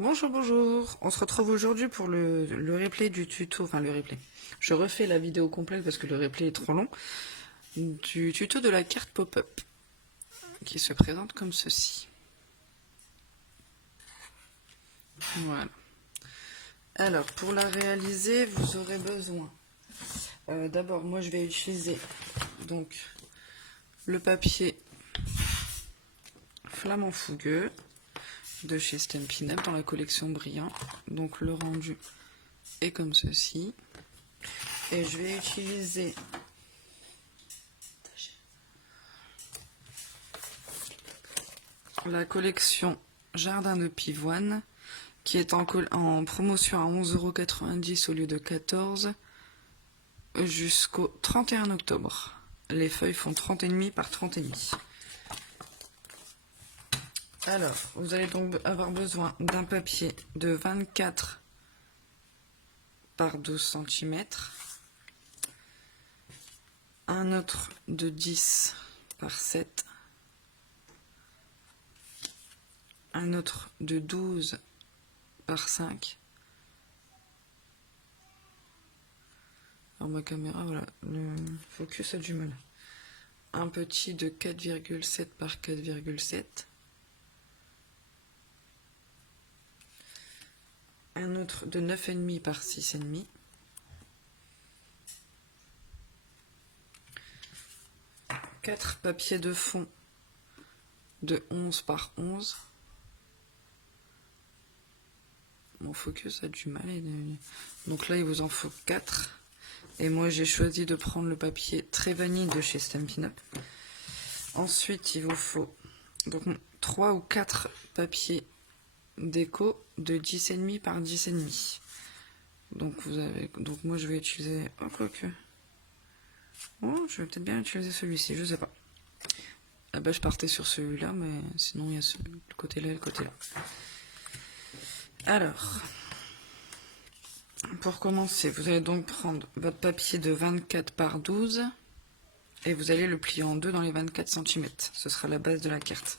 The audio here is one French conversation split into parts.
Bonjour, bonjour. On se retrouve aujourd'hui pour le replay du tuto, enfin le replay. Je refais la vidéo complète parce que le replay est trop long. Du tuto de la carte pop-up qui se présente comme ceci. Voilà. Alors, pour la réaliser, vous aurez besoin. D'abord, moi je vais utiliser donc le papier flamand fougueux de chez Stampin' Up dans la collection Brillant. Donc le rendu est comme ceci. Et je vais utiliser la collection Jardin de Pivoine qui est en promotion à 11,90 € au lieu de 14 jusqu'au 31 octobre. Les feuilles font 30,5 par 30,5. Alors, vous allez donc avoir besoin d'un papier de 24 par 12 cm, un autre de 10 par 7, un autre de 12 par 5. Alors ma caméra, voilà, le focus a du mal. Un petit de 4,7 par 4,7. Un autre de 9,5 par 6,5. Quatre papiers de fond de 11 par 11. Mon focus a du mal. Donc là, il vous en faut 4. Et moi, j'ai choisi de prendre le papier très vanille de chez Stampin' Up. Ensuite, il vous faut donc 3 ou 4 papiers déco de 10,5 par 10,5. Donc moi, je vais utiliser... Oh, quoique... Oh, je vais peut-être bien utiliser celui-ci, je sais pas. Ah bah, je partais sur celui-là, mais sinon, il y a le côté-là et le côté-là. Alors... Pour commencer, vous allez donc prendre votre papier de 24 par 12 et vous allez le plier en deux dans les 24 cm. Ce sera la base de la carte.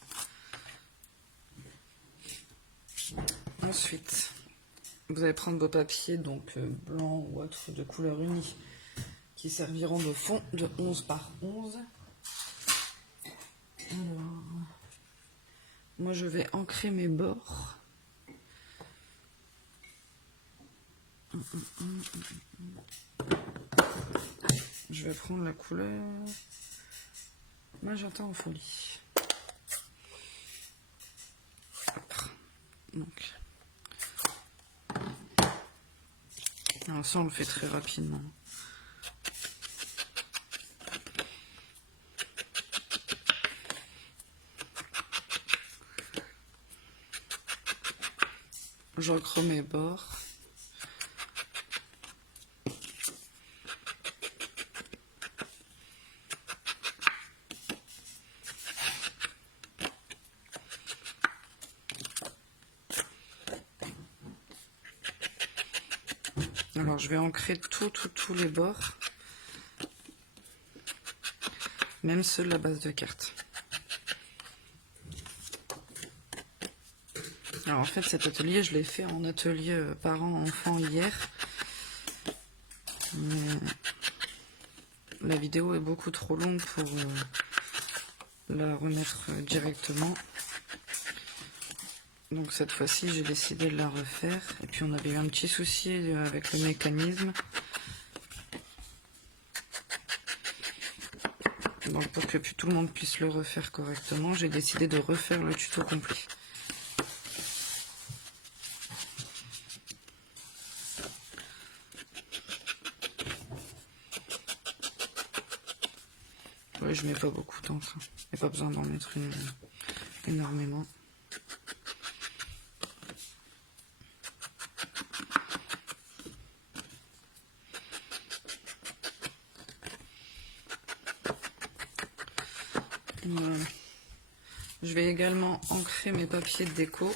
Ensuite, vous allez prendre vos papiers donc blancs ou autres de couleur unie qui serviront de fond de 11 par 11. Alors, moi je vais ancrer mes bords. Je vais prendre la couleur magenta en folie. Donc, alors ça on le fait très rapidement. J'ancre mes bords. Alors je vais ancrer tous les bords, même ceux de la base de carte. Alors en fait cet atelier je l'ai fait en atelier parents-enfants hier. Mais la vidéo est beaucoup trop longue pour la remettre directement. Donc cette fois-ci j'ai décidé de la refaire. Et puis on avait eu un petit souci avec le mécanisme. Donc pour que tout le monde puisse le refaire correctement, j'ai décidé de refaire le tuto complet. Oui, je mets pas beaucoup d'encre. Il n'y a pas besoin d'en mettre énormément. Voilà. Je vais également ancrer mes papiers de déco.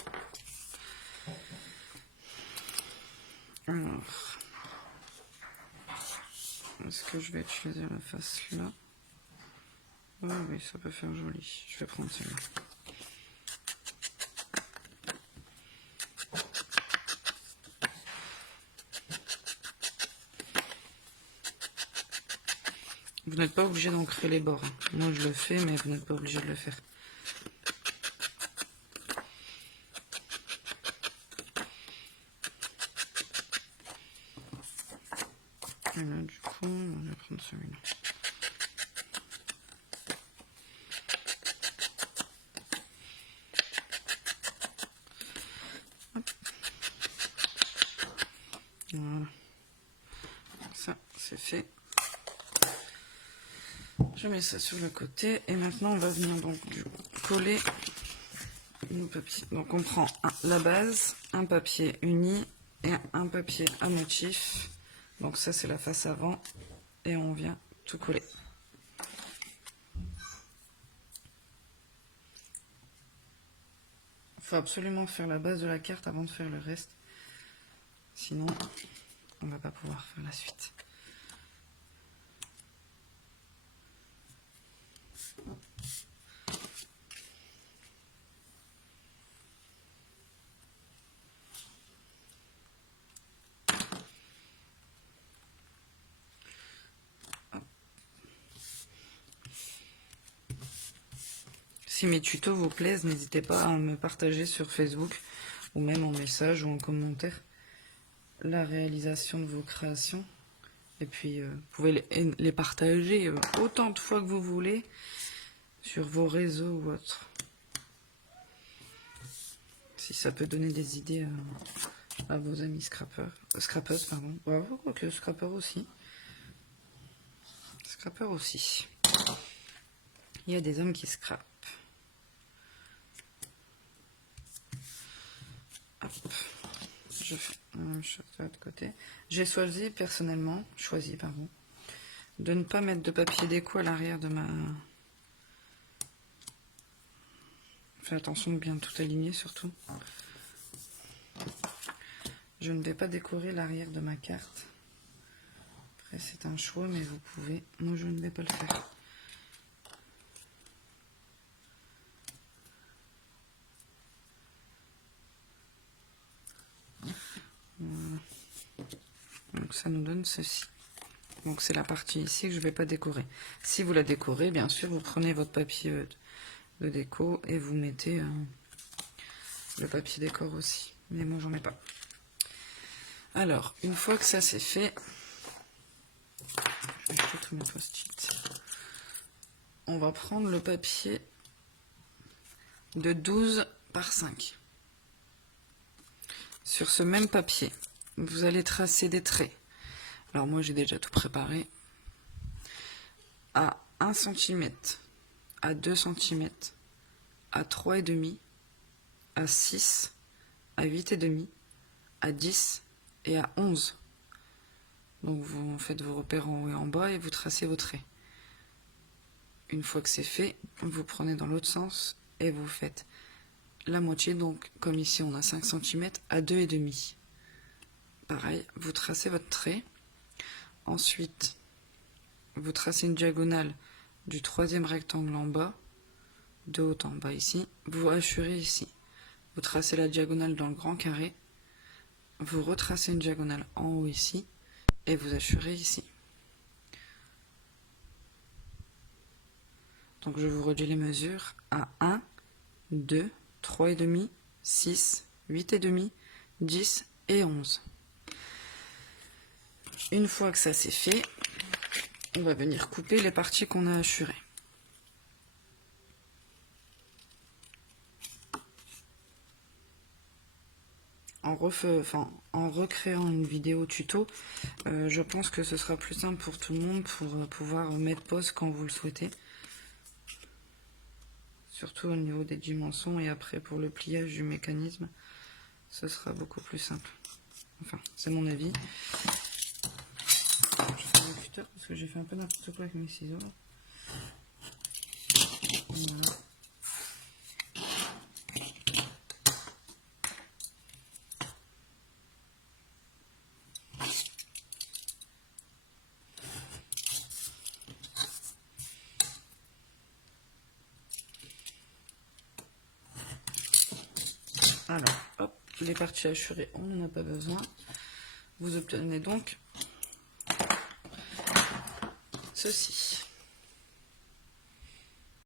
Alors, est-ce que je vais utiliser la face là? Oh oui, ça peut faire joli. Je vais prendre celle-là. n'êtes pas obligé d'ancrer les bords. Moi je le fais, mais vous n'êtes pas obligé de le faire. Et là, du coup, on va prendre celui-là. Voilà. Ça, c'est fait. Je mets ça sur le côté. Et maintenant, on va venir donc coller nos papiers. Donc, on prend la base, un papier uni et un papier à motif. Donc, ça, c'est la face avant. Et on vient tout coller. Il faut absolument faire la base de la carte avant de faire le reste. Sinon, on ne va pas pouvoir faire la suite. Si mes tutos vous plaisent, n'hésitez pas à me partager sur Facebook ou même en message ou en commentaire la réalisation de vos créations. Et puis, vous pouvez les partager autant de fois que vous voulez sur vos réseaux ou autres. Si ça peut donner des idées à vos amis scrappeuses, pardon. Bravo, quoique scrappeur aussi. Scrappeur aussi. Il y a des hommes qui scrapent. Hop. Je fais une chose de l'autre côté. J'ai personnellement choisi, de ne pas mettre de papier déco à l'arrière de ma... Fais attention de bien tout aligner surtout. Je ne vais pas décorer l'arrière de ma carte. Après c'est un choix, mais vous pouvez. Moi je ne vais pas le faire. Voilà. Donc ça nous donne ceci. Donc c'est la partie ici que je ne vais pas décorer. Si vous la décorez, bien sûr, vous prenez votre papier de déco et vous mettez le papier décor aussi. Mais moi j'en ai pas. Alors, une fois que ça c'est fait, je vais jeter tous mes post-it. On va prendre le papier de 12 par 5. Sur ce même papier, vous allez tracer des traits. Alors moi j'ai déjà tout préparé. À 1 cm, à 2 cm, à 3,5, à 6, à 8,5, à 10 et à 11. Donc vous faites vos repères en haut et en bas et vous tracez vos traits. Une fois que c'est fait, vous prenez dans l'autre sens et vous faites la moitié. Donc comme ici on a 5 cm, à 2,5. Pareil, vous tracez votre trait. Ensuite, vous tracez une diagonale du troisième rectangle en bas, de haut en bas ici. Vous hachure ici. Vous tracez la diagonale dans le grand carré. Vous retracez une diagonale en haut ici. Et vous hachure ici. Donc je vous redis les mesures à 1, 2, 3,5, 6, 8,5, 10 et 11. Une fois que ça c'est fait, on va venir couper les parties qu'on a hachurées. En recréant une vidéo tuto, je pense que ce sera plus simple pour tout le monde pour pouvoir mettre pause quand vous le souhaitez. Surtout au niveau des dimensions et après pour le pliage du mécanisme, ce sera beaucoup plus simple. Enfin, c'est mon avis. Je fais mon cutter parce que j'ai fait un peu n'importe quoi avec mes ciseaux. Voilà. Alors, hop, les parties hachurées, on n'en a pas besoin. Vous obtenez donc ceci.